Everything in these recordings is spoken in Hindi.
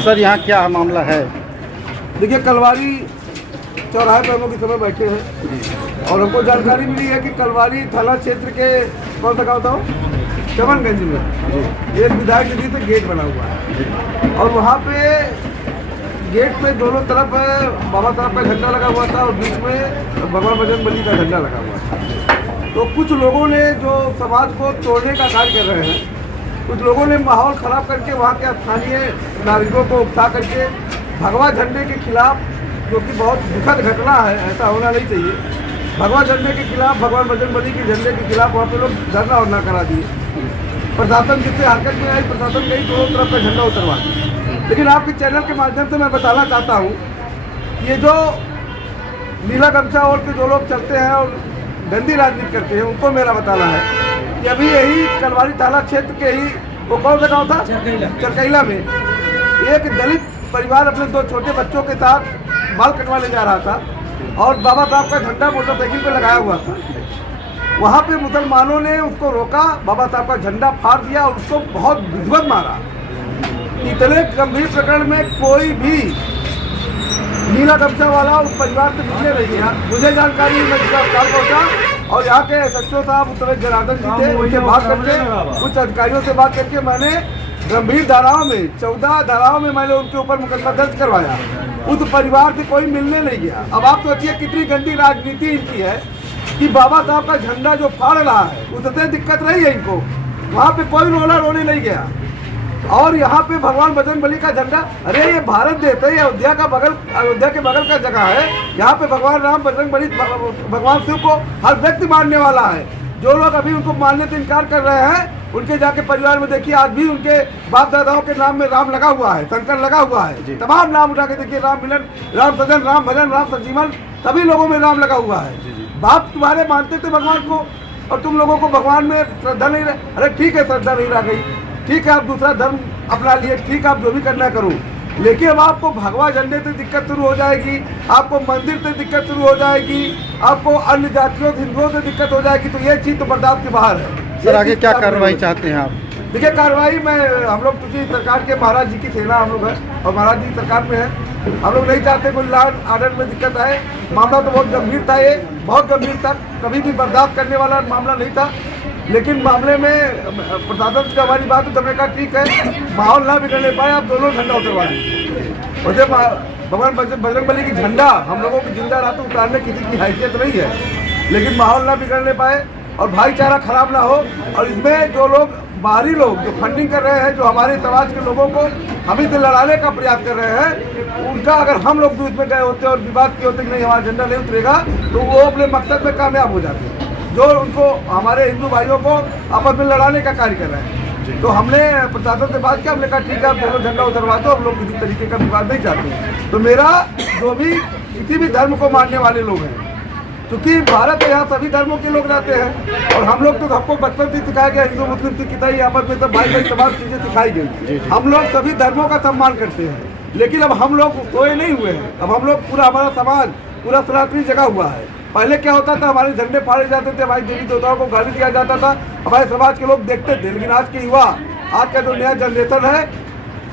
सर यहाँ क्या मामला है? देखिए, कलवारी चौराहे पर हम लोग इस समय बैठे हैं और हमको जानकारी मिली है कि कलवारी थाना क्षेत्र के कौन सा गाँव था, चमनगंज में एक विधायक निधि से गेट बना हुआ है और वहाँ पे गेट पे दोनों तरफ बाबा साहब का झंडा लगा हुआ था और बीच में भगवान बजरंगबली का झंडा लगा हुआ था। तो कुछ लोगों ने जो समाज को तोड़ने का कार्य कर रहे हैं, कुछ लोगों ने माहौल ख़राब करके वहाँ के स्थानीय नागरिकों को उकसा करके भगवा झंडे के खिलाफ, जो कि बहुत दुखद घटना है, ऐसा होना नहीं चाहिए, भगवा झंडे के खिलाफ, भगवान बजरंगबली के झंडे के खिलाफ वहाँ पे लोग धरना उड़ना करा दिए। प्रशासन जिससे हरकत में आई, प्रशासन ने दोनों तरफ का झंडा उतरवा दिया। लेकिन आपके चैनल के माध्यम से मैं बताना चाहता हूँ, ये जो नीला गमछा ओढ़ के जो लोग चलते हैं और गंदी राजनीति करते हैं, उनको मेरा बताना है कि अभी यही कलवारी थाना क्षेत्र के ही वो कौन सा गाँव था, चरकैला में एक दलित परिवार अपने दो छोटे बच्चों के साथ बाल कटवाने जा रहा था और बाबा साहब का झंडा मोटरसाइकिल पे लगाया हुआ था। वहाँ पे मुसलमानों ने उसको रोका, बाबा साहब का झंडा फाड़ दिया और उसको बहुत विधिवत मारा। इतने गंभीर प्रकरण में कोई भी नीला गमछा वाला उस परिवार से मिलने नहीं गया। मुझे जानकारी, मैं जिला अस्पताल पहुँचा और यहाँ के एसएचओ साहब उत्तर जनार्दन जी थे, उनसे बात करके, कुछ अधिकारियों से बात करके मैंने गंभीर धाराओं में 14 धाराओं में मैंने उनके ऊपर मुकदमा दर्ज करवाया। उस परिवार से कोई मिलने नहीं गया। अब आप सोचिए कितनी गंदी राजनीति इनकी है कि बाबा साहब का झंडा जो फाड़ रहा है उससे दिक्कत रही है इनको, वहाँ पे कोई रोना रोने नहीं गया। और यहाँ पे भगवान बजरंगबली का झंडा, अरे ये भारत देश है, ये अयोध्या के बगल का जगह है। यहाँ पे भगवान राम, बजरंगबली, भगवान शिव को हर व्यक्ति मानने वाला है। जो लोग अभी उनको मानने से इनकार कर रहे हैं, उनके जाके परिवार में देखिए, आज भी उनके बाप दादाओं के नाम में राम लगा हुआ है, शंकर लगा हुआ है, तमाम नाम उठा के देखिए, राम मिलन, राम सजन, राम भजन, राम संजीवन, सभी लोगों में राम लगा हुआ है। बाप तुम्हारे मानते थे भगवान को और तुम लोगों को भगवान में श्रद्धा नहीं रह, अरे ठीक है, श्रद्धा नहीं रह गई, ठीक है, आप दूसरा धर्म अपना लिए, ठीक है, आप जो भी करना करो, लेकिन अब आपको भगवा झंडे से दिक्कत शुरू हो जाएगी, आपको मंदिर से दिक्कत शुरू हो जाएगी, आपको अन्य जातियों हिंदुओं से दिक्कत हो जाएगी, तो ये चीज़ तो बर्दाश्त के बाहर है। सर आगे क्या कार्रवाई चाहते हैं आप? देखिए, कार्रवाई में हम लोग, क्योंकि सरकार के महाराज जी की सेना हम लोग है और महाराज जी सरकार में है, हम लोग नहीं चाहते कोई लॉ एंड ऑर्डर में दिक्कत आए। मामला तो बहुत गंभीर था, ये बहुत गंभीर था, कभी भी बर्दाश्त करने वाला मामला नहीं था। लेकिन मामले में प्रशासन से हमारी बात, तो हमने कहा ठीक है, माहौल ना बिगड़ने पाए, आप दोनों झंडा उतरवा दीजिए। वैसे भगवान बजरंगबली की झंडा हम लोगों की जिंदा रात उतारने किसी की हैसियत नहीं है, लेकिन माहौल ना बिगड़ने पाए और भाईचारा खराब ना हो। और इसमें जो लोग, बाहरी लोग जो फंडिंग कर रहे हैं, जो हमारे समाज के लोगों को हम से लड़ाने का प्रयास कर रहे हैं, उनका अगर हम लोग बीच में गए होते और विवाद किए होते कि नहीं हमारा झंडा नहीं उतरेगा, तो वो अपने मकसद में कामयाब हो जाते हैं, जो उनको, हमारे हिंदू भाइयों को आपस में लड़ाने का कार्य कर रहे हैं। तो हमने प्रशासन से बात किया, हमने कहा ठीक है, आप दोनों झंडा उतरवा दो, हम लोग किसी तरीके का विवाद नहीं चाहते। तो मेरा जो भी किसी भी धर्म को मानने वाले लोग हैं, क्योंकि भारत में यहाँ सभी धर्मों के लोग रहते हैं और हम लोग तो, हमको बचपन से सिखाया गया, हिंदू मुस्लिम सिख ईसाई आपस में सब भाई भाई तमाम चीज़ें सिखाई गई। हम लोग सभी धर्मों का सम्मान करते हैं, लेकिन अब हम लोग सोए नहीं हुए हैं। अब हम लोग, पूरा हमारा समाज पूरा सनातनी जगह हुआ है। पहले क्या होता था, हमारे झंडे फाड़े जाते थे, हमारी देवी देवताओं को गाली दिया जाता था, हमारे समाज के लोग देखते थे। लेकिन आज के युवा, आज का जो नया जनरेशन है,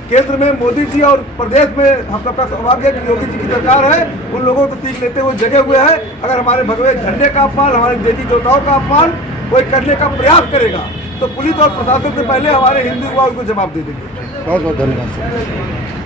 केंद्र में मोदी जी और प्रदेश में हम सबका सौभाग्य कि योगी जी की सरकार है, उन लोगों को सीख लेते हुए जगे हुए हैं। अगर हमारे भगवे झंडे का अपमान, हमारे देवी देवताओं का अपमान कोई करने का प्रयास करेगा, तो पुलिस और प्रशासन से पहले हमारे हिंदू युवा उनको जवाब दे देंगे। बहुत बहुत धन्यवाद।